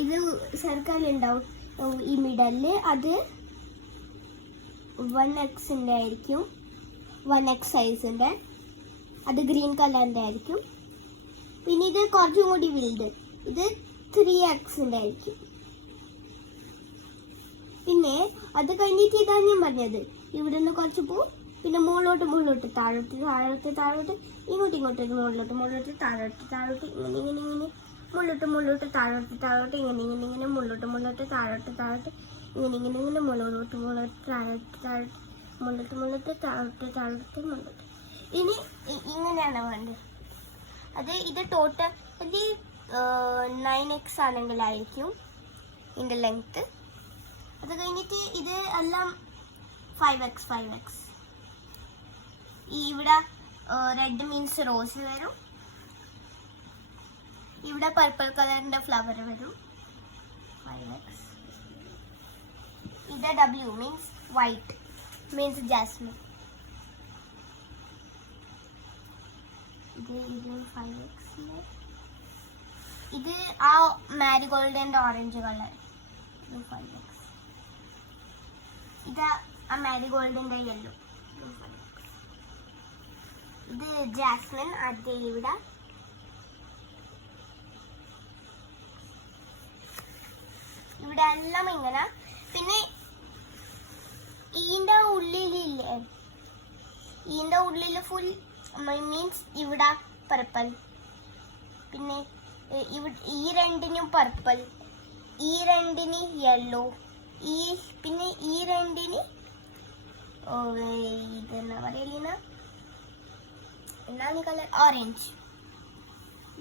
ഇത് സർക്കിൾ ഉണ്ടാവും ഈ മിഡലില്. അത് 1x ആയിരിക്കും, 1x സൈസിന്റെ. അത് ഗ്രീൻ കളറിന്റെ ആയിരിക്കും. പിന്നെ ഇത് കുറച്ചും കൂടി വലുത്, ഇത് 3x ആയിരിക്കും. പിന്നെ അത് കഴിഞ്ഞിട്ട് ഇതാണ് ഞാൻ പറഞ്ഞത്, ഇവിടെ നിന്ന് കുറച്ച് പോവും, പിന്നെ മുകളിലോട്ട് താഴോട്ട് ഇങ്ങോട്ട് മുകളിലോട്ട് താഴോട്ട് ഇങ്ങനെ മുകളിലോട്ട് താഴോട്ട് ഇങ്ങനെ മുകളിലോട്ട് താഴോട്ട് ഇങ്ങനെ മുകളിലോട്ട് താഴോട്ട്. ഇനി ഇങ്ങനെയാണ് വേണ്ടത്. ഇത് ടോട്ടൽ 9x ആണെങ്കിലായിരിക്കും ഇതിൻ്റെ ലെങ്ത്ത്. അത് കഴിഞ്ഞിട്ട് ഇത് എല്ലാം 5x. ഇവിടെ റെഡ് മീൻസ് റോസ് വരും, ഇവിടെ പർപ്പിൾ കളറിന്റെ ഫ്ലവർ വരും 5x. ഇത് W means white, means jasmine. ഇത് 5x. ഇത് ആ മാരിഗോൾഡിന്റെ ഓറഞ്ച് കളർ, 5x. ഇത് ആ മാരിഗോൾഡിന്റെ യെല്ലോ, ഇത് ജാസ്മിൻ. അത് ഇവിടെ എല്ലാം ഇങ്ങനെ. പിന്നെ ഇതിന്റെ ഉള്ളില് ഫുൾ മീൻസ് ഇവിടെ പർപ്പിൾ, പിന്നെ ഈ രണ്ടിനും പർപ്പിൾ, ഈ രണ്ടിന് യെല്ലോ, പിന്നെ ഈ രണ്ടിന് ഇതെന്നാ പറയലിന, എന്താണ് കളർ, ഓറഞ്ച്.